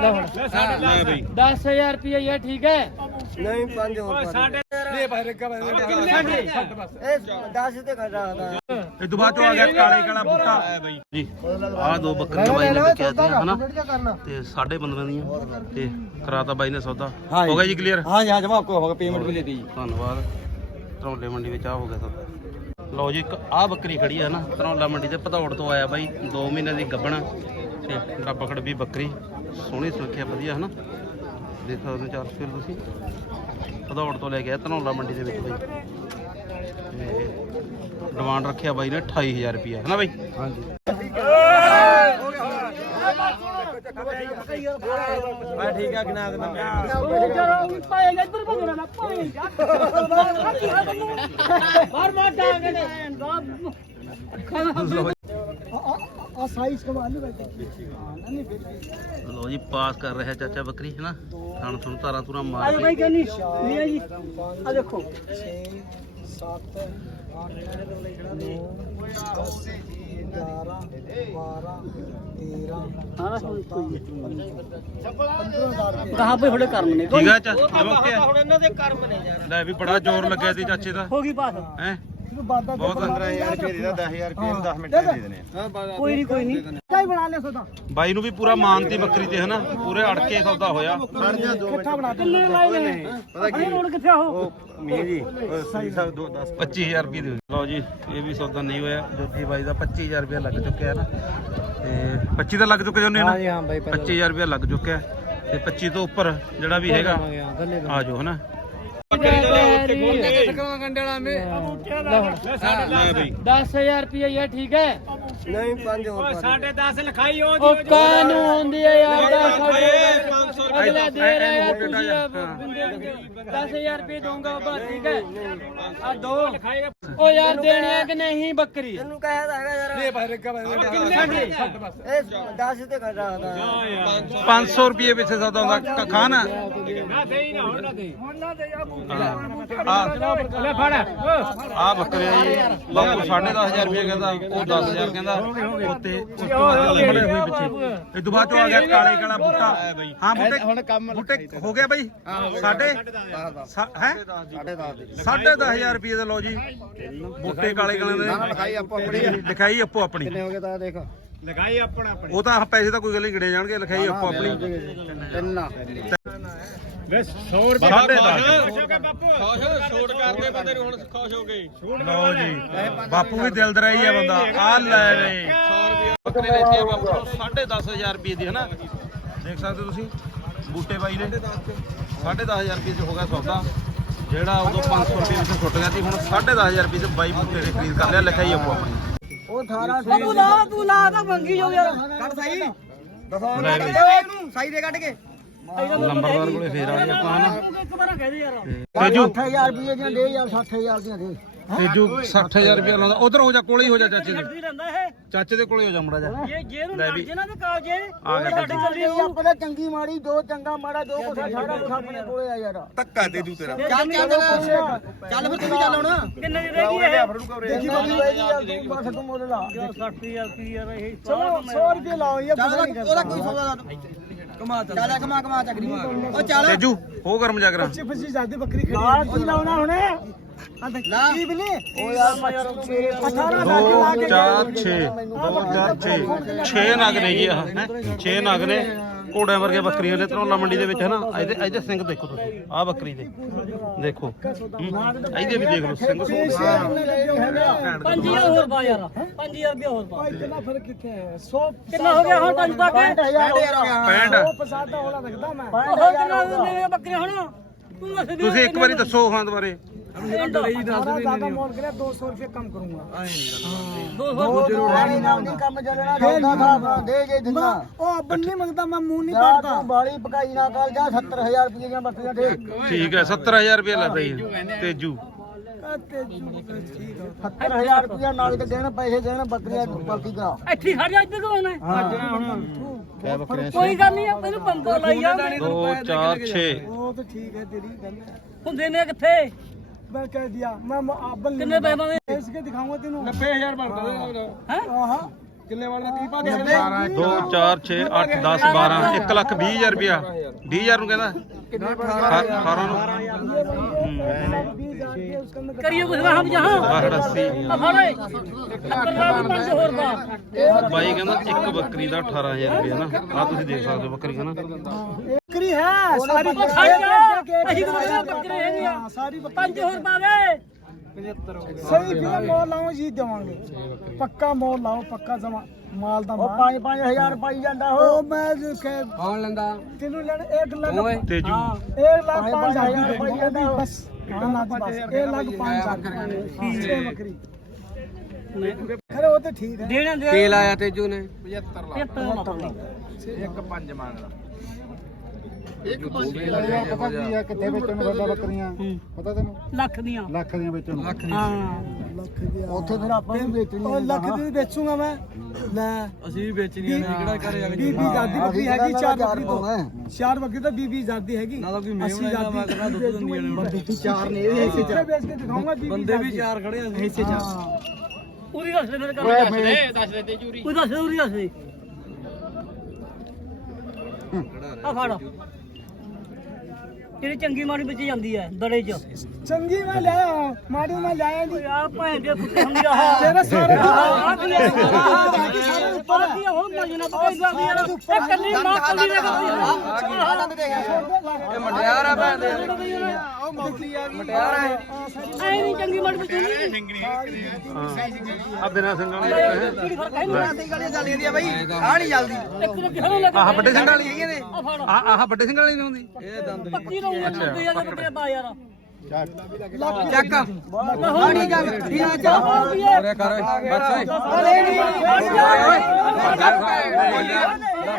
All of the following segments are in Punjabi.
ਲੈ ਹੁਣ। ਲੈ 10000 ਰੁਪਏ ਇਹ ਠੀਕ ਹੈ? ਨਹੀਂ 5 ਹੋਰ ਲੈ ਭਾਈ ਰੱਖਾ ਭਾਈ ਇਹ 10 ਤੇ ਕਰ ਇਹ ਦੁਬਾਰਾ ਤੋਂ ਆ ਗਿਆ ਕਾਲੇ ਕਾਲਾ ਬੂਟਾ। ਜੀ। ਆ ਦੋ ਬੱਕਰੀਆਂ ਬਾਈ ਨੇ ਕਹਿਤੀਆਂ ਹਨਾ? ਤੇ 15.5 ਦੀਆਂ। ਤੇ ਕਰਾਤਾ ਬਾਈ ਨੇ ਸੌਦਾ। ਹੋ ਗਿਆ ਜੀ। ਕਲੀਅਰ ਹਾਂ ਜੀ ਜਮਾ ਆਪਕੋ ਹੋ ਗਿਆ ਪੇਮੈਂਟ ਵੀ ਦੇ ਦੀ ਧੰਨਵਾਦ। ਤਰੌਲੇ ਮੰਡੀ ਵਿੱਚ ਆ ਹੋ ਗਿਆ ਸੌਦਾ। ਲਓ ਜੀ ਇੱਕ ਆ ਬੱਕਰੀ ਖੜੀ ਹੈ ਨਾ ਤਰੌਲਾ ਮੰਡੀ ਤੇ ਪਧੌੜ ਤੋਂ ਆਇਆ ਬਾਈ। 2 ਮਹੀਨੇ ਦੀ ਗੱਬਣ ਤੇ ਡੱਬਕੜ ਵੀ ਬੱਕਰੀ। ਸੋਹਣੀ ਸੁਰੱਖਿਆ ਵਧੀਆ ਹੈ ਨਾ ਦੇਖ ਸਕਦੇ ਹੋ ਚਾਰ ਫਿਰ ਤੁਸੀਂ। ਭਦੌੜ ਤੋਂ ਲੈ ਕੇ ਆਇਆ ਧਰੌਲਾ ਮੰਡੀ ਦੇ ਵਿੱਚ ਬਾਈ। ਤੇ ਡਿਮਾਂਡ ਰੱਖਿਆ ਬਾਈ ਨੇ 28000 ਰੁਪਏ ਹੈ ਨਾ ਬਾਈ? मैं ਲੋ ਜੀ ਪਾਸ ਕਰ ਰਿਹਾ ਚਾਚਾ ਬੱਕਰੀ ਹੈ ਥਣ ਥਣ ਤਾਰਾਂ ਤੁਰਾਂ ਮਾਰ ਆਜੋ ਬਾਈ ਕਹਿੰਦੀ ਨਹੀਂ ਆ ਜੀ। ਆ ਦੇਖੋ। 6 7 8 ਕਹਾ ਵੀ ਥੋੜੇ ਕਰਮ ਨੇ ਠੀਕ ਆ। ਚਾਚਾ ਓਕੇ ਹੁਣ ਇਹਨਾਂ ਦੇ ਕਰਮ ਨੇ ਯਾਰ। ਲੈ ਵੀ ਬੜਾ ਜ਼ੋਰ ਲੱਗਿਆ ਸੀ ਚਾਚੇ ਦਾ। ਹੋ ਗਈ ਬਾਤ ਹੈ? ਤੂੰ ਬਾਈ ਨੂੰ ਵੀ ਪੂਰਾ ਮਾਨਤੀ ਬੱਕਰੀ ਤੇ ਹਨਾ? ਪੂਰੇ ਅੜ ਸੌਦਾ ਹੋਇਆ। ਖੜ ਜਾ 2 ਮਿੰਟ। ਜੀ ਦੇ। ਲਓ ਜੀ ਇਹ ਵੀ ਸੌਦਾ ਨਹੀਂ ਹੋਇਆ। ਜੋਤੀ ਬਾਈ ਦਾ 25000 ਰੁਪਏ ਲੱਗ ਚੁੱਕਿਆ ਤੇ 25 ਤਾਂ ਲੱਗ ਚੁੱਕੇ ਜੋਨੇ ਨਾ? ਹਾਂ ਬਾਈ 25000 ਲੱਗ ਚੁੱਕਿਆ। ਤੇ 25 ਤੋਂ ਉੱਪਰ ਜਿਹੜਾ ਵੀ ਹੈਗਾ ਆ ਹਨਾ? 10000 ਰੁਪਏ ਯਾਰ ਠੀਕ ਹੈ? ਨਹੀਂ 5 ਹੋਰ ਸਾਡੇ 10 ਲਿਖਾਈ ਉਹ ਕਾਨੂੰਨ ਹੁੰਦੀ ਹੈ ਯਾਰ 500 ਅਗਲਾ ਦੇ ਰਿਹਾ ਹੈ। ਤੁਸੀਂ ਦਾ, 10000 ਰੁਪਏ ਦਊਂਗਾ ਬਸ ਠੀਕ ਹੈ? ਆ ਦੋ। ਉਹ ਯਾਰ ਦੇਣੇ ਆ ਕਿ ਨਹੀਂ ਬੱਕਰੀ? ਤੈਨੂੰ ਕਹਿਆ ਤਾਂ ਹੈਗਾ ਯਾਰ। ਲੈ ਭਾਈ ਰੱਖਾ ਇਹ 10 ਤੇ ਕਰ ਰਹਾ था 500 ਰੁਪਏ ਵਿੱਚ ਸੌਦਾ ਹੁੰਦਾ ਖਾਨ ਨਾ ਦੇਈ ਨਾ ਹੁਣ ਨਾ ਦੇਈ ਲੈ ਫੜ। ਆ ਬੱਕਰੇ ਆ ਜੀ। ਬਾਪੂ 10500 ਰੁਪਏ ਕਹਿੰਦਾ ਉਹ 10000 ਕਹਿੰਦਾ ਉੱਤੇ ਉਸ ਤੋਂ ਬਾਅਦ ਹੋਏ ਪਿੱਛੇ। ਇਹ ਤੋਂ ਬਾਅਦ ਆ ਗਿਆ ਕਾਲੇ ਕਾਲਾ ਬੂਟਾ। ਹਾਂ ਬੂਟੇ ਹੁਣ ਕੰਮ ਬੂਟੇ ਹੋ ਗਿਆ ਬਾਈ? ਸਾਡੇ? ਹੈ? ਸਾਢੇ 10000 ਰੁਪਏ ਦਾ ਲਓ ਜੀ। ਬੂਟੇ ਕਾਲੇ ਕਾਲੇ ਦੇ। ਲਿਖਾਈ ਆਪੋ ਆਪਣੀ ਲਿਖਾਈ ਆਪੋ ਆਪਣੀ। ਹੋ ਗਿਆ ਤਾਂ ਦੇਖ। ਲਿਖਾਈ ਆਪਣਾ ਆਪਣੀ। ਉਹ ਤਾਂ ਪੈਸੇ ਤਾਂ ਕੋਈ ਗੱਲ ਨਹੀਂ ਗਿਣੇ ਜਾਣਗੇ। ਲਿਖਾਈ ਆਪੋ ਆਪਣੀ। ਤਿੰਨ। ਬਸ 100 ਰੁਪਏ ਕੇ ਬਾਪੂ। ਖੁਸ਼ ਛੋਟ ਕਰਦੇ ਬੰਦੇ ਨੂੰ ਹੁਣ ਖੁਸ਼ ਹੋ ਗਏ। ਲਓ ਜੀ। ਬਾਪੂ ਵੀ ਦਿਲ ਦਰਾਈ ਆ ਬੰਦਾ। ਆ ਲੈ ਵੇ। ਬੱਕਰੇ ਵੇਚੀ ਆ ਬਾਪੂ ਨੂੰ 10500 ਰੁਪਏ ਦੀ ਹਨਾ? ਦੇਖ ਸਕਦੇ ਹੋ ਤੁਸੀਂ? ਬੂਟੇ ਬਾਈ ਨੇ। 10500 ਰੁਪਏ ਚ ਹੋ ਗਿਆ ਸੌਦਾ। ਜਿਹੜਾ ਉਦੋਂ 500 ਰੁਪਏ ਵਿੱਚ ਛੁੱਟ ਗਿਆ ਸੀ ਹੁਣ 10500 ਰੁਪਏ ਚ ਬਾਈ ਬੂਟੇ ਨੇ ਖਰੀਦ ਕਰ ਲਿਆ ਲਿਖਾਈ ਆਪੋ ਆਪਣੀ। ਉਹ 18 ਤੂੰ ਲਾ ਤੂੰ ਲਾ ਤਾਂ ਮੰਗੀ ਜੋ ਯਾਰ। ਕੱਢ ਸਾਈ ਲੈ ਵੀ ਇਹਨੂੰ ਸਾਈ ਦੇ ਕੱਢ ਕੇ। ਨੰਬਰਦਾਰ ਕੋਲੇ ਫੇਰ ਆ ਗਏ ਆਪਾਂ ਹਨਾ ਇੱਕ ਵਾਰ ਕਹਿ ਦੇ ਯਾਰ। ਤੇਜੂ 8000 ਰੁਪਏ ਦੀਆਂ ਦੇ ਯਾਰ 60000 ਦੀਆਂ ਦੇ। ਤੇਜੂ 60000 ਰੁਪਏ ਲਾਉਂਦਾ। ਉਧਰ ਹੋ ਜਾ ਕੋਲੇ ਹੀ ਹੋ ਜਾ ਚਾਚੇ ਦੇ। ਲੈਂਦਾ ਇਹ। ਚਾਚੇ ਦੇ ਕੋਲੇ ਹੋ ਜਾ ਮੁੰਡਾ ਜਾ ਇਹ ਜੇ ਨੂੰ ਲੈ ਵੀ। ਜੇ ਨਾ ਤੇ ਕਾਲਜੇ ਆ ਗਿਆ ਸਾਡੇ ਚੱਲੀ ਉਹ। ਆਪਣੇ ਚੰਗੀ ਮਾੜੀ ਜੋ ਚੰਗਾ ਮਾੜਾ ਜੋ ਕੁਛ ਆ, ਸਾਰਾ ਕੁਛ ਆਪਣੇ ਕੋਲੇ ਆ ਯਾਰ। ਧੱਕਾ ਦੇ ਦੂ ਤੇਰਾ। ਚੱਲ ਚੱਲ ਚੱਲ ਫਿਰ ਤੂੰ ਵੀ ਚੱਲ ਹੁਣ। ਕਿੰਨੇ ਦੀ ਰਹੇਗੀ ਇਹ? ਦੇਖੀ ਹੋਏਗੀ ਯਾਰ ਤੂੰ ਬਸ ਤੂੰ ਮੁੱਲ ਲਾ। 60000 ਕੀ ਯਾਰ ਇਹ ਚਲੋ 100 ਰੁਪਏ ਲਾਓ ਇਹ ਪਤਾ ਨਹੀਂ ਉਹਦਾ ਕੋਈ ਸੌਦਾ ਕਮਾ ਚੱਲ। ਕਮਾ ਕਮਾ ਚੱਕਰੀ ਉਹ ਚੱਲ। ਤੇਜੂ ਹੋ ਗਰਮ ਜਾ ਕਰਾਂ। 25 ਜਿਆਦੇ ਬੱਕਰੀ ਖੜੀ ਲਾਉਣਾ ਹੁਣੇ। ਉਹ ਯਾਰ 18 ਲੱਖ ਦੋ ਲਾ ਕੇ ਚਾਰ 6 ਦੋ ਚਾਰ 6 6 ਨਗ ਨੇ ਜੀ ਆਹ ਹੈ? 6 ਨਗ ਨੇ। ਘੋੜਿਆਂ ਵਰਗੇ ਬੱਕਰੀਆਂ ਨੇ ਧਰੋਲਾ ਮੰਡੀ ਦੇ ਵਿੱਚ ਹੈ ਨਾ? ਇਹਦੇ ਇਹਦੇ ਸਿੰਘ ਦੇਖੋ ਤੁਸੀਂ। ਆਹ ਬੱਕਰੀ ਦੇ। ਦੇਖੋ। ਇਹਦੇ ਵੀ ਦੇਖ ਲਓ ਸਿੰਘ ਸੋਹਣਾ 5000 ਹੋਰ ਪਾ ਯਾਰ। 5000 ਰੁਪਏ ਹੋਰ ਪਾ। ਕਿੰਨਾ ਫ਼ਰਕ ਕਿੱਥੇ ਹੈ? 100 ਕਿੰਨਾ ਹੋ ਗਿਆ ਹੁਣ ਪੰਜ ਪਾ ਕੇ? 65 ਪਸਾਦ ਦਾ ਹੋਣਾ ਰੱਖਦਾ ਮੈਂ। ਹੋਰ ਕਿੰਨਾ ਦਿੰਦੇ ਬੱਕਰੇ ਹੁਣ। ਤੂੰ ਦੱਸ ਦੇ ਤੁਸੀਂ ਇੱਕ ਵਾਰੀ ਦੱਸੋ ਹਾਂ ਦੁਬਾਰੇ। ज्यादा मोल करे दो सौ रुपये कम करूंगा ਦੋ ਸੌ ਕੰਮ ਚੱਲਣਾ ਸੌਦਾ ਥਾ ਦੇ ਜੇ ਦਿੰਦਾ ਉਹ ਬੰਨੀ ਮੰਗਦਾ ਮੈਂ ਮੂੰਹ ਨਹੀਂ ਪਾੜਦਾ ਬਾਲੀ ਪਕਾਈ ਨਾ ਕਰ ਜਾ 70000 ਰੁਪਏ ਦੀਆਂ ਬੱਕਰੀਆਂ ਦੇ ਠੀਕ ਹੈ 70000 ਰੁਪਏ ਲੱਗ ਰਹੀ ਤੇਜੂ 70000 ਰੁਪਏ ਨਾਲ ਤੇ ਦੇਣ ਪੈਸੇ ਦੇਣ ਬੱਕਰੀਆਂ ਪਲਟੀ ਕਰਾ ਇੱਥੇ ਖੜ ਜਾ ਇੱਧਰ ਕੋਣ ਹੈ ਕੋਈ ਗੱਲ ਨਹੀਂ ਮੈਨੂੰ ਬੰਦਾ ਲਾਈ ਜਾ 2 4 6 ਉਹ ਤਾਂ ਠੀਕ ਹੈ ਤੇਰੀ ਗੱਲ ਹੁੰਦੇ ਨੇ ਕਿੱਥੇ ਮੈਂ ਕਹਿ ਦਿਆ ਮੈਂ ਆਬਲ ਕਿੰਨੇ ਪੈਸੇ ਦੇ इसके दिखाऊंगा तेनू 90000 ਬਣਦਾ ਹੈ आहा ਕਿੰਨੇ ਵਾਲੇ ਕੀ ਪਾ 2 4 6 8 10 12 1 ਲੱਖ 20 ਹਜ਼ਾਰ ਰੁਪਿਆ 20 ਹਜ਼ਾਰ ਨੂੰ ਕਹਿੰਦਾ 18 ਨੂੰ ਕਰੀਏ ਕੁਛ ਹਮ ਜਹਾਂ। ਬਾਹੜ 80 ਅਫਾੜੇ 500 ਹੋਰ ਪਾ ਬਾਈ ਕਹਿੰਦਾ ਇੱਕ ਬੱਕਰੀ ਦਾ 18000 ਰੁਪਿਆ ਨਾ। ਆ ਤੁਸੀਂ ਦੇਖ ਸਕਦੇ ਹੋ ਬੱਕਰੀ ਹੈ ਨਾ ਬੱਕਰੀ ਹੈ ਸਾਰੀ ਉਹ ਅਸੀਂ ਤਾਂ ਬੱਕਰੇ ਹੈਗੇ ਆ। ਸਾਰੀ 5 ਹੋਰ ਪਾਵੇ। ਸਹੀ ਫਿਰ ਮੋਲ ਲਾਓ ਜੀ ਦੇਵਾਂਗੇ। ਪੱਕਾ ਮੋਲ ਲਾਓ ਪੱਕਾ ਜਮਾ ਮਾਲ ਦਾ ਮਾਲ। 5 5000 ਪਾਈ ਜਾਂਦਾ ਹੋ ਉਹ ਮੈਂ ਕੌਣ ਲੈਂਦਾ? ਕਿਨੂੰ ਲੈਣ 1 ਲੱਖ ਤੇਜੂ। ਇਹ ਲੱਖ 5000 ਪਾਈ ਜਾਂਦਾ ਬਸ। ਹਾਂ ਨਾ ਬਸ? ਇਹ ਲੱਖ 5000 ਛੇ ਬੱਕਰੀ। ਖਰੇ ਉਹ ਤੇ ਠੀਕ ਹੈ। ਦੇਣਾ ਦੇ ਤੇਲ ਆਇਆ ਤੇਜੂ ਨੇ? 75 ਇੱਕ ਪੰਜ ਮੰਗਦਾ ਪਤਾ ਕੀ ਹੈ ਕਿੱਥੇ ਵੇਚਣ ਨੂੰ ਵੱਡਾ ਬੱਕਰੀਆਂ? ਪਤਾ ਤੈਨੂੰ? ਲੱਖ ਦੀਆਂ। ਲੱਖ ਦੀਆਂ ਵੇਚਣ ਨੂੰ। ਲੱਖ ਹਾਂ। ਲੱਖ ਦੀਆਂ। ਉੱਥੇ ਫਿਰ ਆਪਾਂ ਵੀ ਵੇਚਣੀ ਉਹ ਲੱਖ ਦੀ ਵੇਚੂਗਾ ਮੈਂ। ਲੈ। ਅਸੀਂ ਵੀ ਵੇਚਣੀਆਂ ਨੇ ਕਿਹੜਾ ਘਰੇ ਆ ਬੀਬੀ ਜ਼ਾਦੀ ਬੱਕਰੀ ਹੈਗੀ ਚਾਰ ਬੱਕਰੀ ਤੋਂ। ਚਾਰ ਬੱਕਰੀ ਤਾਂ ਬੀਬੀ ਜ਼ਾਦੀ ਹੈਗੀ। ਨਾ ਤਾਂ ਕੋਈ ਮੇਵਣਾ ਅੱਸੀ ਜਾਂ ਮੈਂ ਕਹਿੰਦਾ ਦੁੱਧ ਦਿੰਦੀਆਂ ਨੇ ਬੰਦੇ ਦੀ ਚਾਰ ਨੇ ਇਹਦੇ ਹਿੱਸੇ ਚ ਵੇਚ ਕੇ ਦਿਖਾਉਂਗਾ ਬੀਬੀ ਬੰਦੇ ਵੀ ਚਾਰ ਖੜੇ ਆ ਹਿੱਸੇ ਚ ਪੂਰੀ ਦੱਸ ਦੇ ਫਿਰ ਕਰ ਦੱਸ ਦੇ। ਦੱਸ ਦੇ ਤੇ ਚੂਰੀ। ਪੂਰੀ ਦੱਸ ਦੇ ਪੂਰੀ ਦੱਸ ਦੇ। ਆ ਫੜ। ਜਿਹੜੀ ਚੰਗੀ ਮਾੜੀ ਵਿੱਚ ਜਾਂਦੀ ਹੈ ਦੜੇ 'ਚ ਚੰਗੀ ਮੈਂ ਲਿਆ ਮਾੜੀ ਮੈਂ ਲਿਆ ਨਹੀਂ ਆ ਭੈਣ ਦੇ ਕੁੱਤੇ ਹੁੰਦੀ ਆ ਤੇਰੇ ਸਾਰੇ ਆ ਕੀ ਆ ਸਾਰੇ ਉੱਪਰ ਕੀ ਆ ਹੁਣ ਮਜਨਾ ਪਕਾਈ ਜਾਂਦੀ ਆ ਇਹ ਕੱਲੀ ਮਾਂ ਕੱਲੀ ਨੇ ਕਰਦੀ ਇਹ ਮਟਿਆਰ ਆ ਭੈਣ ਦੇ ਉਹ ਮੌਕਲੀ ਆ ਗਈ। ਐ ਨਹੀਂ ਚੰਗੀ ਮਾੜੀ ਵਿੱਚ ਆ ਬਿਨਾ ਸਿੰਘਾਂ ਵਾਲੀ ਹੈ ਨਹੀਂ। ਨਹੀਂ ਨੂੰ ਆਹ ਵੱਡੇ ਸਿੰਘਾਂ ਵਾਲੀ ਆ ਫੜ। ਆ ਆਹ ਵੱਡੇ ਸਿੰਘਾਂ ਵਾਲੀ ਨਹੀਂ ਹੁੰਦੀ। ਇਹ ਦੰਦ ਪੱਕੀ ਰਹੂੰਗਾ ਨੱਬੇ ਹਜ਼ਾਰ ਰੁਪਏ ਪਾ ਯਾਰ। ਚੱਕ। ਹੋਣੀ ਗੱਲ ਇਹ ਜਾ ਕਰੇ। ਕਰ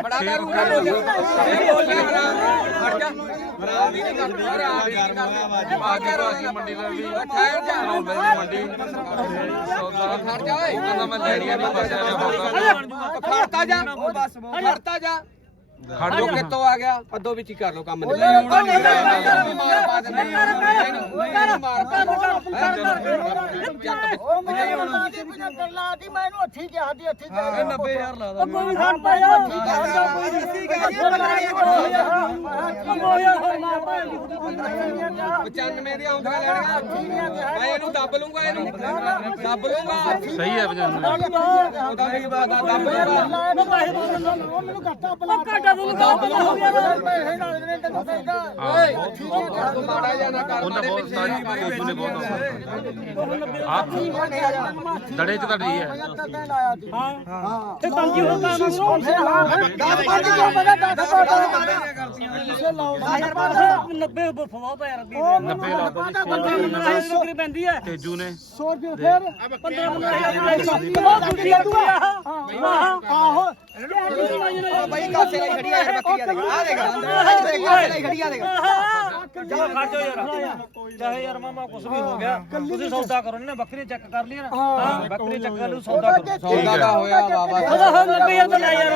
ਬੱਚੇ ਬੜਾ ਕਰੂ ਮੰਡੀ ਲੈ ਵੀ ਠਹਿਰ ਜਾ। ਮੰਡੀ। ਸੌਦਾ। ਖੜ ਜਾ ਓਏ। ਕਹਿੰਦਾ ਮੈਂ ਲੈਣੀਆਂ ਨਹੀਂ ਫਸਿਆ ਖੜਤਾ ਜਾ। ਖੜਤਾ ਜਾ। ਖੜ ਜੋ ਜਾ ਕਿੱਥੋਂ ਆ ਗਿਆ ਅੱਧੋ ਵਿੱਚ ਹੀ ਕਰ ਲੋ ਕੰਮ ਨਹੀਂ ਮਾਰ ਪਾ ਦਿੰਦੇ ਇਹਨੂੰ ਮਾਰ ਪਾ ਉਹ ਮੈਂ ਕਰ ਲਾਤੀ ਮੈਂ ਇਹਨੂੰ ਅੱਠੀ ਕਿਹਾ ਦੀ ਅੱਠੀ ਕਿਹਾ 90000 ਲਾ ਉਹ ਕੋਈ ਖਾਣ ਪਾਇਆ ਠੀਕ ਹੈ 95 ਦੀ ਆਉਂਦੀਆਂ ਲੈਣੀਆਂ ਮੈਂ ਇਹਨੂੰ ਦੱਬ ਲੂੰਗਾ ਇਹਨੂੰ ਦੱਬ ਲੂੰਗਾ ਸਹੀ ਹੈ ਬਜਨ ਉਹਦਾ ਨਹੀਂ ਬਾਤ ਦੱਬ ਲੂੰਗਾ ਮੈਨੂੰ ਘਾਟਾ ਪਲਾ ਕਾਟਾ ਨੂੰ ਲਗਾ ਪਤਾ ਹੋ ਗਿਆ ਪੈਸੇ ਨਾਲ ਦੇ ਤੈਨੂੰ ਕਹਿੰਦਾ ਤੂੰ ਮਾੜਾ ਜਿਹਾ ਨਾ ਕਰ ਉਹਨੇ ਬਹੁਤ ਸਾਰੀ ਤੇਜੂ ਨੇ ਬਹੁਤ ਆ ਦੜੇ ਚ ਤਾਂ ਨਹੀਂ ਹੈ। ਤੂੰ ਹਾਂ। ਹਾਂ। ਤੇ ਪੰਜੀ ਹੋ। ਤਾਂ ਪੰਜ ਕਿਉਂ ਪਤਾ ਦਸ ਪੰਜ ਲਾਓ 90 ਫਵਾ ਯਾਰ ਉਹ 90 ਲਾ ਦੋ ਜੀ ਬੰਦੇ ਨੂੰ ਨੌਕਰੀ ਪੈਂਦੀ ਹੈ। ਤੇਜੂ ਨੇ। 100 ਰੁਪਏ ਫਿਰ 15 15 ਦੂਜੀ ਆਹੋ ਬਾਈ ਕਾਸੇ ਲਈ ਖੜੀ ਆ ਬੱਕਰੀ ਆ ਦੇਖ ਆ ਦੇਖ ਕਾਸੇ ਲਈ ਖੜੀ ਆ ਦੇਖ। ਜਾ ਖਾਜੋ ਯਾਰ। ਚਾਹੇ ਯਾਰ ਮਾਮਾ ਕੁਝ ਵੀ ਹੋ ਗਿਆ ਤੁਸੀਂ ਸੌਦਾ ਕਰੋ ਨਾ ਬੱਕਰੀ ਚੈੱਕ ਕਰ ਲਈ ਨਾ। ਹਾਂ। ਬੱਕਰੀ ਚੈੱਕ ਕਰ ਸੌਦਾ ਕਰੋ। ਸੌਦਾ ਦਾ ਹੋਇਆ ਬਾਬਾ ਉਹਦਾ ਹੋ 90000 ਤਾਂ ਲੈ ਯਾਰ।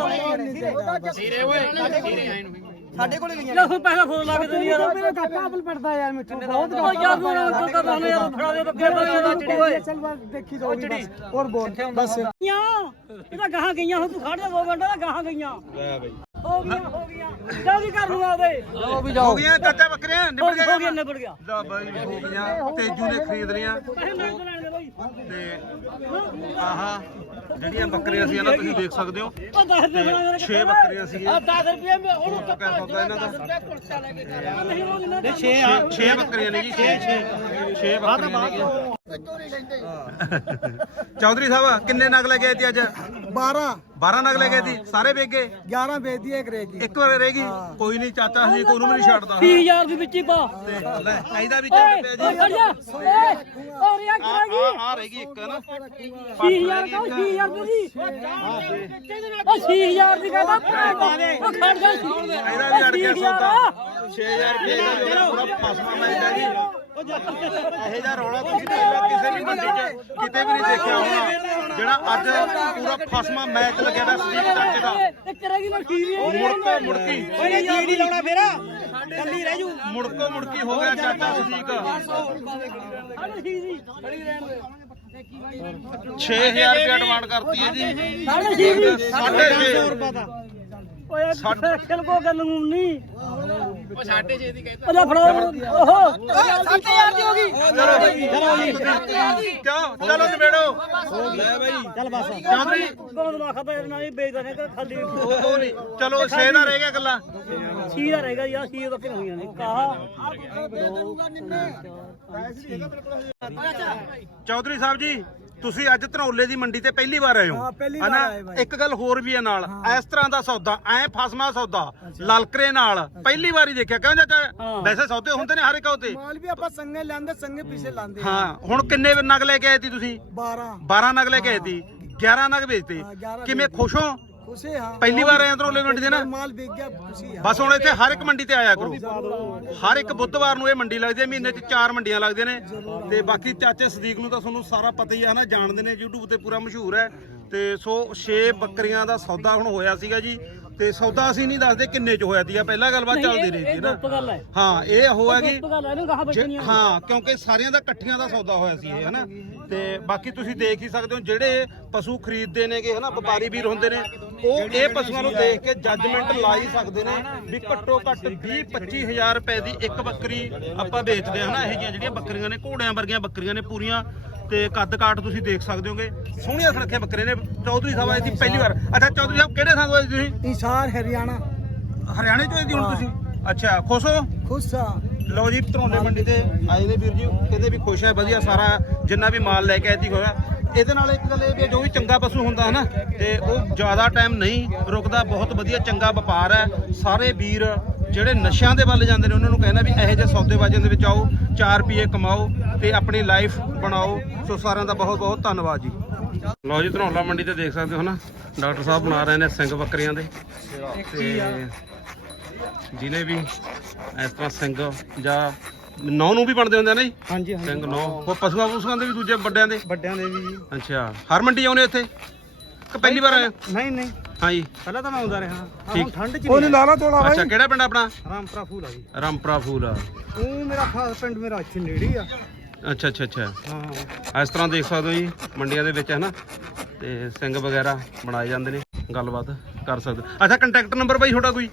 ਸਾਡੇ ਕੋਲੇ ਗਈਆਂ ਲੈ ਹੁਣ ਪੈਸਾ ਫੋਨ ਲਾ ਕੇ ਦੇ ਯਾਰ। ਮੇਰੇ ਘਾਟਾ ਆਪਲ ਪੜਦਾ ਯਾਰ ਮਿੱਠੂ ਬਹੁਤ ਉਹ ਯਾਰ ਨੂੰ ਨਾ ਤਾਂ ਤੁਹਾਨੂੰ ਯਾਰ? ਫੜਾ ਦੇ ਬੱਕਰੇ ਫੜਾ ਦੇ ਚਿੜੀ ਓਏ ਚੱਲ ਬਸ ਦੇਖੀ ਜਾਊਗੀ ਬਸ ਹੋਰ ਬੋਲ। ਬਸ ਗਈਆਂ ਇਹ ਤਾਂ ਗਾਹਾਂ ਗਈਆਂ ਹੁਣ ਤੂੰ ਖੜ ਜਾ 2 ਘੰਟੇ ਤਾਂ ਗਾਹਾਂ ਗਈਆਂ। ਲੈ ਬਈ। ਹੋ ਜਲਦੀ ਕਰ ਬੱਕਰੀਆਂ ਹੋ ਨਿਬੜ ਗਿਆ ਹੋ ਗਿਆ ਗਏ ਨਿਬੜ ਗਿਆ। ਜਾ ਬਾਈ ਹੋ ਗਈਆਂ। ਤੇਜੂ ਨੇ ਖਰੀਦ ਲੀਆਂ ਪੈਸੇ ਮੈਂ ਤਾਂ ਲੈਣ ਦੇ ਬਈ। ਤੇ ਆਹਾ ਜਿਹੜੀਆਂ ਬੱਕਰੀਆਂ ਸੀ ਨਾ ਤੁਸੀਂ ਦੇਖ ਸਕਦੇ ਹੋ। ਉਹ 10 ਰੁਪਏ ਬਣਾ ਮੇਰੇ 6 ਬੱਕਰੀਆਂ ਸੀ ਆ 10 ਰੁਪਏ ਮੈਂ ਉਹਨੂੰ ਕਿਆ ਸੌਦਾ ਇਹਨਾਂ ਦਾ? 10 ਰੁਪਏ ਕੁਰਤਾ ਲੈ ਕੇ ਕਰ ਨਹੀਂ ਉਹ ਨਾ 6 6 ਬੱਕਰੀਆਂ ਨੇ ਜੀ 6 6 6 ਬੱਕਰੀਆਂ ਨੇ ਚੌਧਰੀ ਸਾਹਿਬ ਕਿੰਨੇ ਨਗ ਲੈ ਗਏ ਸੀ ਅੱਜ? 12 12 ਨਗ ਲੈ ਗਏ ਸੀ ਸਾਰੇ ਵੇਚ ਗਏ? 11 ਵੇਚ ਦੀ ਇੱਕ ਰੇਗੀ। ਇੱਕ ਵਾਰ ਰਹਿ ਗਈ ਕੋਈ ਨਹੀਂ ਚਾਚਾ ਹਜੇ ਕੋਈ ਨੂੰ ਵੀ ਨਹੀਂ ਛੱਡਦਾ। 30000 ਦੇ ਵਿੱਚ ਹੀ ਪਾ। ਤੇ ਲੈ ਇਹਦਾ ਵੀ ਚੱਲ ਪਿਆ ਜੀ। ਓਏ ਓ ਰਿਆ ਆ ਕਰਾਂਗੀ ਆ- ਆ ਰਹਿ ਗਈ? ਇੱਕ ਨਾ। 30000 ਕਹੋ 30000 ਦੀ ਉਹ 30000 ਦੀ ਕਹਿੰਦਾ ਉਹ ਖੜ ਜਾ ਇਹਦਾ ਵੀ ਅੜ ਗਿਆ ਸੌਦਾ 6000 ਰੁਪਏ ਦਾ ਪੂਰਾ ਮੈਚ ਹੈ ਜੀ। ਇਹ ਜਿਹਾ ਰੌਲਾ ਤੁਸੀਂ ਪਹਿਲਾਂ ਕਿਸੇ ਵੀ ਮੰਡੀ 'ਚ ਕਿਤੇ ਵੀ ਨਹੀਂ ਦੇਖਿਆ ਹੋਣਾ। ਜਿਹੜਾ ਅੱਜ ਪੂਰਾ ਫਸਵਾ ਮੈਚ ਲੱਗਿਆ ਦਾ ਸਦੀਕ ਚਾਚੇ ਦਾ। ਮੁੜਕੋ ਮੁੜਕੀ ਓਏ ਜੀ ਨਹੀਂ ਲਾਉਣਾ ਫੇਰ ਕੱਲੀ ਰਹਿ ਜੂ ਮੁੜਕੋ ਮੁੜਕੀ ਹੋ ਗਿਆ ਚਾਚਾ ਸਦੀਕ। ਅਰੇ ਜੀ ਜੀ ਖੜੀ ਰਹਿਣ ਦੇ 6000 ਰੁਪਏ ਡਿਮਾਂਡ ਕਰਤੀ ਹੈ ਜੀ। ਸਾਢੇ ਛੇ। ਓਏ ਖੇਲ ਕੋ ਗੱਲ ਨੂੰ ਨਹੀਂ ਉਹ 6.5 ਦੀ ਕਹਿੰਦਾ ਉਹ ਫੜੋ। ਓਹੋ। 7000 ਦੀ ਹੋ ਗਈ। ਚਲੋ ਕਿਉਂ? ਚਲੋ ਨਿਬੇੜੋ। ਚੱਲ ਬਸ। ਚੌਧਰੀ ਕੋਣ ਨਾ ਖਾਦਾ ਨਾ ਹੀ ਵੇਚਦਾ ਨੇ ਕਿ ਖਾਲੀ। ਉਹ ਉਹ ਨਹੀਂ। ਚਲੋ 6 ਦਾ ਰਹਿ ਗਿਆ ਗੱਲਾਂ ਛੀ ਦਾ ਰਹੇਗਾ ਯਾਰ ਛੀ ਬੱਕਰੇ ਹੋਈਆਂ ਨੇ। ਕਾਹ? ਚੌਧਰੀ ਸਾਹਿਬ ਜੀ। ਤੁਸੀਂ ਅੱਜ ਧਨੌਲੇ ਦੀ ਮੰਡੀ ਤੇ ਪਹਿਲੀ ਵਾਰ ਆਏ ਹੋ। ਹਾਂ, ਪਹਿਲੀ ਵਾਰ ਹਨਾ? ਆਏ ਬਾਈ। ਇੱਕ ਗੱਲ ਹੋਰ ਵੀ ਹੈ ਨਾਲ। ਇਸ ਤਰ੍ਹਾਂ ਦਾ ਸੌਦਾ ਐ ਫਸਮਾ ਸੌਦਾ ਲਲਕਰੇ ਨਾਲ। ਪਹਿਲੀ ਵਾਰੀ ਦੇਖਿਆ ਕਿਉਂ ਚਾਚਾ? ਹਾਂ। ਵੈਸੇ ਸੌਦੇ ਹੁੰਦੇ ਨੇ ਹਰ ਇੱਕ ਉਤੇ ਮਾਲ ਵੀ ਆਪਾਂ ਸੰਗੇ ਲੈਂਦੇ ਸੰਗੇ ਪਿੱਛੇ ਲਾਂਦੇ ਹਾਂ ਹੁਣ ਕਿੰਨੇ ਨਗ ਲੈ ਕੇ ਆਏ ਸੀ ਤੁਸੀਂ? 12 12 ਨਗ ਲੈ ਕੇ ਆਏ ਸੀ। 11 ਨਗ ਵੇਚਤੇ। ਹਾਂ, 11 ਕਿਵੇਂ ਖੁਸ਼ ਹੋ? ਖੁਸ਼ੀ ਹਾਂ। ਪਹਿਲੀ ਵਾਰ ਆਏ ਧਨੌਲੇ ਮੰਡੀ ਤੇ ਨਾ? ਮਾਲ ਵਿਕ ਗਿਆ ਖੁਸ਼ੀ ਹਾਂ ਬਸ ਹੁਣ ਇੱਥੇ ਹਰ ਇੱਕ ਮੰਡੀ ਤੇ ਆਇਆ ਕਰੋ। ਹਰ ਇੱਕ ਬੁੱਧਵਾਰ ਨੂੰ ਇਹ ਮੰਡੀ ਲੱਗਦੀ ਹੈ ਮਹੀਨੇ 'ਚ ਚਾਰ ਮੰਡੀਆਂ ਲੱਗਦੀਆਂ ਨੇ। ਤੇ ਬਾਕੀ ਚਾਚੇ ਸਦੀਕ ਨੂੰ ਤਾਂ ਤੁਹਾਨੂੰ ਸਾਰਾ ਪਤਾ ਹੀ ਹੈ ਨਾ ਜਾਣਦੇ ਨੇ YouTube ਤੇ ਪੂਰਾ ਮਸ਼ਹੂਰ ਹੈ। ਤੇ ਸੋ 6 ਬੱਕਰੀਆਂ ਦਾ ਸੌਦਾ ਹੁਣ ਹੋਇਆ ਸੀਗਾ ਜੀ। ਤੇ ਸੌਦਾ ਅਸੀਂ ਨਹੀਂ ਦੱਸਦੇ ਕਿੰਨੇ 'ਚ ਹੋਇਆ ਸੀਗਾ ਪਹਿਲਾਂ ਗੱਲਬਾਤ ਚੱਲਦੀ ਰਹੀ ਸੀ ਨਾ। ਹੈ। ਹਾਂ ਇਹ ਹੋਇਆ ਕਿ ਹੈ ਕਿਉਂਕਿ ਸਾਰਿਆਂ ਦਾ ਇਕੱਠੀਆਂ ਦਾ ਸੌਦਾ ਹੋਇਆ ਸੀ ਇਹ ਹਨਾ ਤੇ ਬਾਕੀ ਤੁਸੀਂ ਦੇਖ ਹੀ ਸਕਦੇ ਹੋ ਜਿਹੜੇ ਪਸ਼ੂ ਖਰੀਦਦੇ ਨੇਗੇ ਹਨਾ ਵਪਾਰੀ ਵੀਰ ਹੁੰਦੇ ਨੇ ਉਹ ਇਹ ਪਸ਼ੂਆਂ ਨੂੰ ਦੇਖ ਕੇ ਜੱਜਮੈਂਟ ਲਾ ਹੀ ਸਕਦੇ ਨੇ ਵੀ ਘੱਟੋ ਘੱਟ 20 25000 ਰੁਪਏ ਦੀ ਇੱਕ ਬੱਕਰੀ ਆਪਾਂ ਵੇਚਦੇ ਹਾਂ ਹਨਾ ਇਹ ਜਿਹੜੀਆਂ ਬੱਕਰੀਆਂ ਨੇ ਘੋੜਿਆਂ ਵਰਗੀਆਂ ਬੱਕਰੀਆਂ ਨੇ ਪੂਰੀਆਂ। ਤੇ ਕੱਦ ਕਾਠ ਤੁਸੀਂ ਦੇਖ ਸਕਦੇ ਹੋਗੇ। ਸੋਹਣੀਆਂ ਸੁਨੱਖੇ ਬੱਕਰੇ ਨੇ। ਚੌਧਰੀ ਸਾਹਿਬ ਆਏ ਸੀ ਪਹਿਲੀ ਵਾਰ। ਅੱਛਾ ਚੌਧਰੀ ਸਾਹਿਬ ਕਿਹੜੇ ਥਾਂ ਤੋਂ ਆਏ ਤੁਸੀਂ? ਇਸ਼ਾਰ ਹਰਿਆਣਾ। ਹਰਿਆਣੇ ਤੋਂ ਆਏ ਸੀ ਹੁਣ ਤੁਸੀਂ? ਅੱਛਾ ਖੁਸ਼ ਹੋ? ਖੁਸ਼ ਲਓ ਜੀ ਧਰੋਂਲੇ ਮੰਡੀ ਤੇ ਆਏ ਨੇ ਵੀਰ ਜੀ। ਕਹਿੰਦੇ ਵੀ ਖੁਸ਼ ਹੈ ਵਧੀਆ ਸਾਰਾ ਜਿੰਨਾ ਵੀ ਮਾਲ ਲੈ ਕੇ ਆਏ ਸੀ ਹੋਇਆ ਇਹਦੇ ਨਾਲ ਇੱਕ ਗੱਲ ਇਹ ਵੀ ਜੋ ਵੀ ਚੰਗਾ ਪਸ਼ੂ ਹੁੰਦਾ ਹੈ ਨਾ ਤੇ ਉਹ ਜ਼ਿਆਦਾ ਟਾਈਮ ਨਹੀਂ ਰੁਕਦਾ। ਬਹੁਤ ਵਧੀਆ ਚੰਗਾ ਵਪਾਰ ਹੈ। ਸਾਰੇ ਵੀਰ ਜਿਹੜੇ ਨਸ਼ਿਆਂ ਦੇ ਵੱਲ ਜਾਂਦੇ ਨੇ ਉਹਨਾਂ ਨੂੰ ਕਹਿਣਾ ਵੀ ਇਹੋ ਜਿਹੇ ਸੌਦੇਬਾਜ਼ੀਆਂ ਦੇ ਵਿੱਚ ਆਓ 4 ਰੁਪਏ ਕਮਾਓ ਤੇ ਆਪਣੀ ਲਾਈਫ ਬਣਾਓ। ਸੋ ਸਾਰਿਆਂ ਦਾ ਬਹੁਤ ਬਹੁਤ ਧੰਨਵਾਦ ਜੀ। ਲਓ ਜੀ ਧਰੋਂਲਾ ਮੰਡੀ ਤੇ ਦੇਖ ਸਕਦੇ ਹੋ ਨਾ ਡਾਕਟਰ ਸਾਹਿਬ ਬਣਾ ਰਹੇ ਨੇ ਸਿੰਘ ਬੱਕਰੀਆਂ ਦੇ। ਤੇ ਜਿਹਨੇ ਵੀ ਇਸ ਤਰ੍ਹਾਂ ਸਿੰਘ ਜਾਂ ਨੌ ਨੂੰ ਵੀ ਬਣਦੇ ਹੁੰਦੇ ਆ ਨਾ ਜੀ? ਹਾਂਜੀ ਸਿੰਘ ਨੌ ਉਹ ਪਸ਼ੂਆਂ ਪਸ਼ੂਆਂ ਦੇ ਵੀ ਦੂਜੇ ਵੱਡਿਆਂ ਦੇ? ਵੱਡਿਆਂ ਦੇ ਵੀ ਅੱਛਾ ਹਰ ਮੰਡੀ ਆਉਨੇ ਇੱਥੇ? ਕਿ ਪਹਿਲੀ ਵਾਰ ਆਏ ਹੋ? ਨਹੀਂ ਨਹੀਂ। ਹਾਂ ਜੀ ਪਹਿਲਾਂ ਤਾਂ ਮੈਂ ਆਉਂਦਾ ਰਿਹਾ। ਠੀਕ। ਠੰਡ ਚ ਨਹੀਂ ਲਾਲਾ ਤੋੜਾ ਅੱਛਾ ਕਿਹੜਾ ਪਿੰਡ ਆਪਣਾ? ਰਾਮਪੁਰਾ ਫੂਲ ਆ ਜੀ। ਰਾਮਪੁਰਾ ਫੂਲ ਆ। ਉਹ ਮੇਰਾ ਖਾਸ ਪਿੰਡ ਮੇਰਾ ਇੱਥੇ ਨੇੜੇ ਹੀ ਆ। ਅੱਛਾ ਅੱਛਾ ਅੱਛਾ। ਹਾਂ ਇਸ ਤਰ੍ਹਾਂ ਦੇਖ ਸਕਦੇ ਹੋ ਜੀ ਮੰਡੀਆਂ ਦੇ ਵਿੱਚ ਹੈ ਨਾ ਤੇ ਸਿੰਘ ਵਗੈਰਾ ਬਣਾਏ ਜਾਂਦੇ ਨੇ ਗੱਲਬਾਤ ਕਰ ਸਕਦੇ। ਹੋ। ਅੱਛਾ ਕੰਟੈਕਟ ਨੰਬਰ ਬਾਈ ਤੁਹਾਡਾ ਕੋਈ?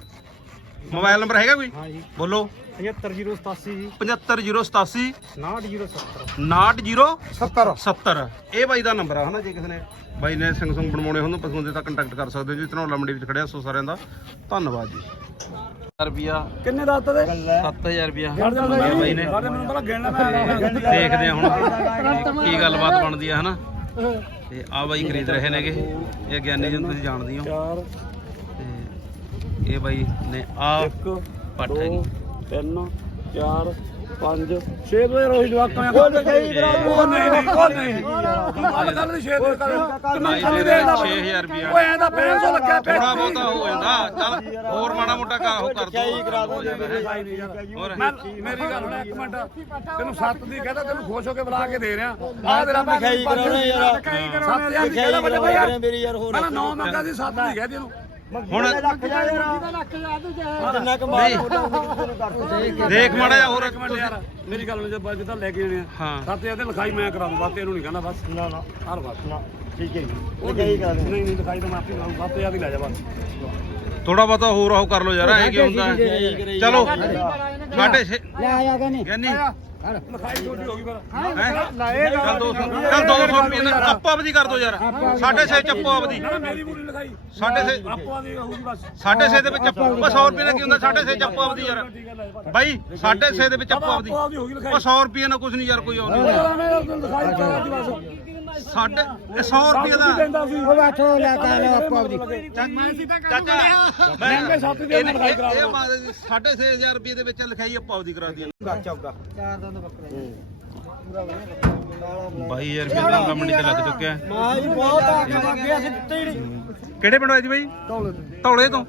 ਮੋਬਾਈਲ ਨੰਬਰ ਹੈਗਾ ਕੋਈ? ਹਾਂ ਜੀ। ਬੋਲੋ। 75087 ਜੀ। 75087 69070 980 70 ਇਹ ਬਾਈ ਦਾ ਨੰਬਰ ਆ ਹਨਾ ਜੇ ਕਿਸੇ ਨੇ ਬਾਈ ਨੇ ਸਿੰਘ ਸੁੰਗ ਬਣਵਾਉਣੇ ਹੋਣ ਤਾਂ ਪਸ਼ੂਆਂ ਦੇ ਤਾਂ ਕੰਟੈਕਟ ਕਰ ਸਕਦੇ ਹੋ ਜੀ। ਧਨੌਲਾ ਮੰਡੀ ਵਿੱਚ ਖੜਿਆ ਸੋ ਸਾਰਿਆਂ ਦਾ ਧੰਨਵਾਦ ਜੀ। ਰੁਪਿਆ ਕਿੰਨੇ ਦਾ ਦਿੱਤਾ ਦੇ 7000 ਰੁਪਿਆ ਬਾਈ ਨੇ ਮੈਨੂੰ ਪਹਿਲਾਂ ਗਿਣਨਾ ਮੈਂ ਦੇਖਦੇ ਆ ਹੁਣ ਕੀ ਗੱਲਬਾਤ ਬਣਦੀ ਆ ਹਨਾ। ਤੇ ਆ ਬਾਈ ਖਰੀਦ ਰਹੇ ਨੇਗੇ। ਇਹ ਗਿਆਨੀ ਜੀ ਨੂੰ ਤੁਸੀਂ ਜਾਣਦੇ ਹੋ। 4 ਤੇ ਇਹ ਬਾਈ ਨੇ ਆ 1 ਪੱਠ ਹੈਗੀ 3 4 5 6 ਵਜੇ ਰੋਜ਼ ਜਵਾਕਾਂ ਨੇ। ਕੋਈ ਨਹੀਂ ਉਹ ਨਹੀਂ ਨਹੀਂ ਉਹ ਨਹੀਂ। ਗੱਲ ਗੱਲ ਨਹੀਂ 6 ਵਜੇ ਕਰ ਬਾਈ ਨੇ 6000 ਰੁਪਿਆ ਓਏ ਇਹਦਾ 500 ਲੱਗਿਆ ਥੋੜਾ ਬਹੁਤਾ ਹੋ ਜਾਂਦਾ। ਚੱਲ ਹੋਰ ਮਾੜਾ ਮੋਟਾ ਕਾ ਉਹ ਕਰ ਦੋ। ਕਰਾ ਦੋ ਮੈਂ ਮੇਰੀ ਗੱਲ ਸੁਣ ਇੱਕ ਮਿੰਟ। ਤੈਨੂੰ ਸੱਤ ਦੀ ਕਹਦਾ ਤੈਨੂੰ ਖੁਸ਼ ਹੋ ਕੇ ਬੁਲਾ ਕੇ ਦੇ ਰਿਹਾ। ਆ ਤੇਰਾ ਮਖਾਈ ਕਰਾਉਣਾ ਯਾਰ। ਸੱਤ ਦੀ ਯਾਰ। ਮੇਰੀ ਯਾਰ ਹੋਰ ਮੈਂ 9 ਮੰਗਾ ਸੀ ਸੱਤ ਦੀ ਕਹਦੀ ਇਹਨੂੰ। ਹੁਣ ਜਿੰਨਾ ਨਹੀਂ। ਦੇਖ ਮਾੜਾ ਜਿਹਾ ਹੋਰ ਇੱਕ ਮਿੰਟ ਯਾਰ ਮੇਰੀ ਗੱਲ ਨੂੰ ਜੇ ਬਾਅਦ ਤਾਂ ਲੈ ਕੇ ਜਾਣੇ ਆ। ਹਾਂ। ਸੱਤ ਹਜ਼ਾਰ ਤੇ ਲਿਖਾਈ ਮੈਂ ਕਰਾ ਦੂੰ ਬਸ ਤੈਨੂੰ ਨਹੀਂ ਕਹਿੰਦਾ ਬਸ। ਨਾ ਨਾ। ਹਰ ਬਸ ਨਾ ਠੀਕ ਹੈ ਲਿਖਾਈ ਕਰਾ ਦੇ। ਨਹੀਂ ਨਹੀਂ ਲਿਖਾਈ ਤਾਂ ਮੈਂ ਆਪੇ ਕਰਾਉਂ ਸੱਤ ਹਜ਼ਾਰ ਦੀ ਲੈ ਜਾ ਬਸ। ਥੋੜਾ ਬਹੁਤਾ ਹੋਰ ਉਹ ਕਰ ਲੋ ਯਾਰ ਐ ਕੀ ਹੁੰਦਾ? ਚਲੋ। ਸਾਡੇ ਲੈ ਆਇਆ ਕਹਿੰਦੇ ਗਿਆਨੀ। ਲਿਖਾਈ ਛੋਟੀ ਹੋ ਗਈ ਪਰ ਹੈਂ? ਚੱਲ 200 ਚੱਲ 200 ਰੁਪਏ ਨਾਲ ਆਪੋ ਆਪਦੀ ਕਰ ਦੋ ਯਾਰ ਸਾਢੇ ਛੇ ਚੱਪੋ ਆਪਦੀ ਨਾ ਮੇਰੀ ਸਾਢੇ ਛੇ ਆਪੋ ਦੀ ਹੋਊਗੀ ਬਸ ਸਾਢੇ ਛੇ ਦੇ ਵਿੱਚ 100 ਰੁਪਏ ਦਾ ਕੀ ਹੁੰਦਾ ਸਾਢੇ ਛੇ ਚੱਪੋ ਆਪਦੀ ਯਾਰ। ਬਾਈ ਸਾਢੇ ਛੇ ਦੇ ਵਿੱਚ ਚੱਪੋ ਆਪਦੀ ਆਪੋ ਦੀ ਹੋਊਗੀ ਉਹ ਲਿਖਾਈ। 100 ਰੁਪਏ ਨਾਲ ਕੁਝ ਨਹੀਂ ਯਾਰ ਕੋਈ ਕਰਾ ਦੀ ਬਸ। ਸਾਢੇ ਇਹ 100 ਰੁਪਏ ਦਾ। ਦਿੰਦਾ ਸੀ। ਉਹ ਬੈਠੋ ਲੈ ਕੇ ਆਇਆ ਆਪੋ ਆਪਦੀ। ਚਾਚਾ ਮੈਂ ਮਹਿੰਗੇ ਸੱਤ ਦੀ ਇਹ ਲਿਖਾਈ ਕਰਾ ਇਹ ਮਾਰ ਸਾਢੇ ਛੇ ਹਜ਼ਾਰ ਰੁਪਏ ਦੇ ਵਿੱਚ ਲਿਖਾਈ ਆਪੋ ਆਪਦੀ ਕਰਾ ਦੀ ਬਾਈ ਯਾਰ ਰੁਪਏ ਦਾ ਮੰਡੀ ਤੇ ਲੱਗ ਚੁੱਕਿਆ। ਹੈ। ਮਾਂ ਜੀ ਬਹੁਤ ਆ ਕੇ ਮੰਗਿਆ ਸੀ ਦਿੱਤੇ ਹੀ ਨਹੀਂ। ਕਿਹੜੇ ਪਿੰਡੋਂ ਆਏ ਜੀ ਬਾਈ? ਟੋਲੇ ਧੌਲੇ ਤੋਂ।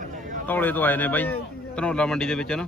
ਧੌਲੇ ਤੋਂ ਆਏ ਨੇ ਬਾਈ। ਧਨੌਲਾ ਮੰਡੀ ਦੇ ਵਿੱਚ ਨਾ।